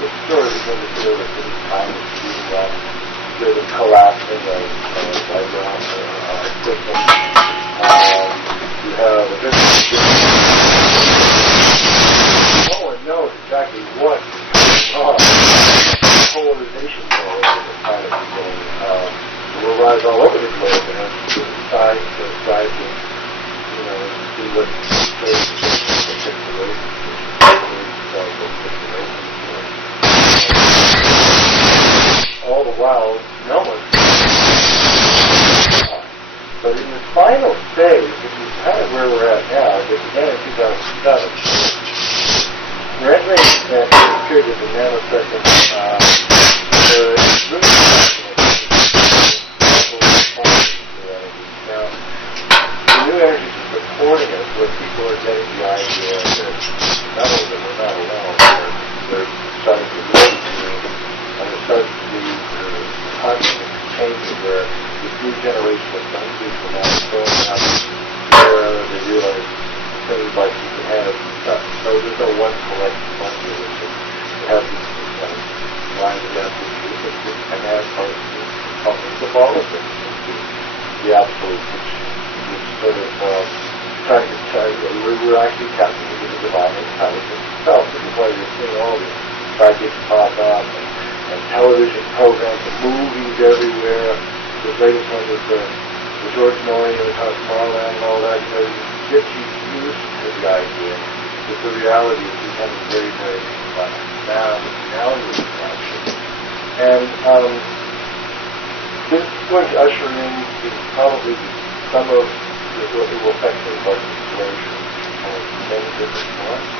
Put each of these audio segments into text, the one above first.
the story begin to feel that the time is speeding up. There's a collapsing of background systems. You have a different. No one knows exactly what polarization is the kind of thing. Will rise all over the globe and decide to see what all the while, no one. But in the final stage, which is kind of where we're at now, it began in 2007. We're entering that period of the nanosecond where it's really now, the new energies are supporting us where people are getting the idea that not only that we're not alone, they're starting to really and they're starting to see the constant changes where this new generation of young people now is growing up where they realize things like you can have stuff. So there's no one collective bunch of it. You have these lines of messages that can have components of all of them. The absolute, which sort of trying to tell you we're actually tapping into the divine intelligence itself. This is why you're seeing all these psychics pop up and television programs and movies everywhere. The latest one was the George Norrie and the Tomorrowland and all that. You get you used to the idea that the reality is becoming very, very now you're action. And this is going to usher in probably some of what will affect things like inspiration and many different forms.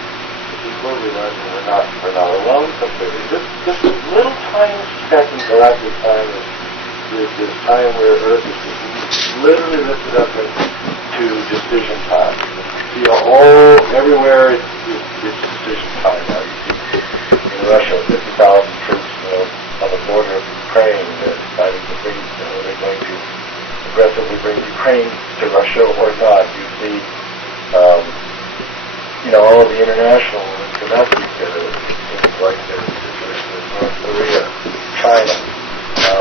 People realizing we're not alone completely. This little tiny speck in galactic time is this time where Earth is literally lifted up into decision time. You see everywhere it's decision time now. You see in Russia 50,000 troops on the border of Ukraine deciding to bring, they're going to aggressively bring Ukraine to Russia or not. You see, all of the international and domestic things like the situation with North Korea, China,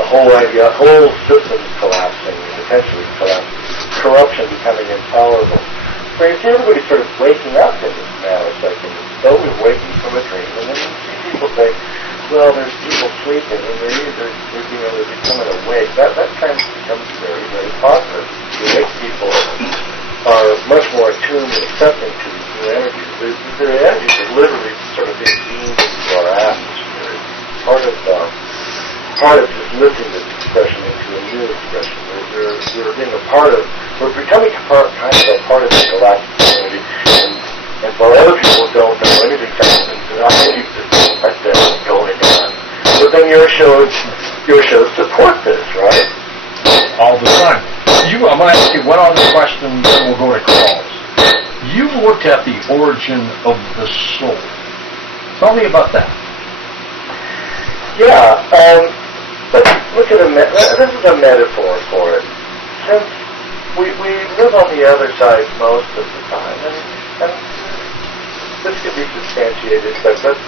whole systems collapsing, potentially collapsing, corruption becoming intolerable. Where you see everybody sort of waking up in this nanosecond, though we're waking from a dream, and then you see people say, well, there's people sleeping, and they're becoming awake. That trend becomes very, very positive. The awake people are much more attuned and accepting to these new energies. Their energies are literally sort of being beamed into our atmosphere. It's part of just lifting this expression into a new expression. We're being a part of, we're becoming kind of a part of the galactic community. And for other people who don't know anything, they're not any like that going on. But then your shows support this, right? All the time. I'm going to ask you one other question, then we'll go to calls. You looked at the origin of the soul. Tell me about that. Yeah, let's look at this is a metaphor for it. Since we live on the other side most of the time, and this could be substantiated, but let's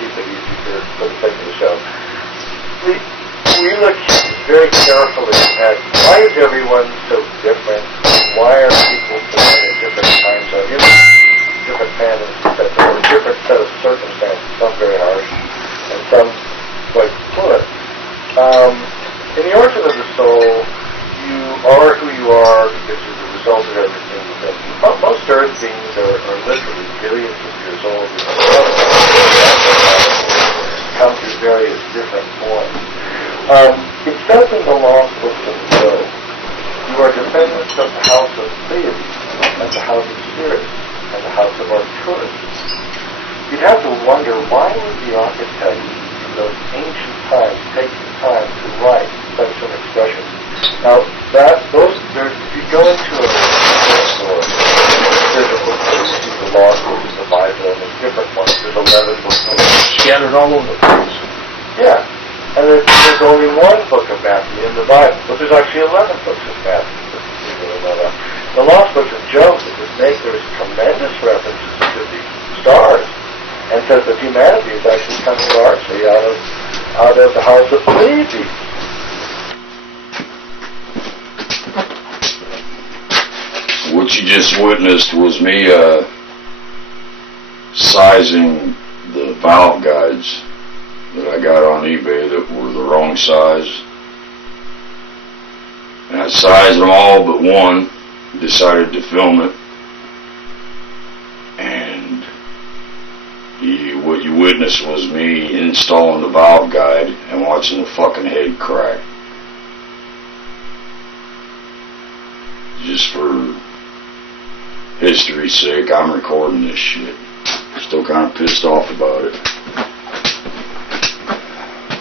keep it easy for the sake of the show. We look very carefully at why is everyone so different? Why are people born in different time zones, different families, etc., or different set of circumstances, some very harsh and some quite fluid. In the origin of the soul, you are who you are because you're the result of everything within you. Most Earth beings are literally billions of years old. Come through various different forms. It says in the lost books of the soul, you are descendants of the house of Pleiades, and the house of Sirius, and the house of Arcturus. You'd have to wonder, why would the architect in those ancient times take the time to write such an expression? Now, if you go into a bookstore, physical books, you see the lost books of the Bible, and there's different ones. There's 11 books scattered all over the place. Yeah. And there's only one book of Matthew in the Bible, but there's actually 11 books of Matthew. The lost books of Joseph there's tremendous references to the stars and says that humanity is actually coming largely out of the house of Pleiades. What you just witnessed was me sizing the valve guides that I got on eBay that were the wrong size. And I sized them all but one, decided to film it. And what you witnessed was me installing the valve guide and watching the fucking head crack. Just for history's sake, I'm recording this shit. Still kind of pissed off about it.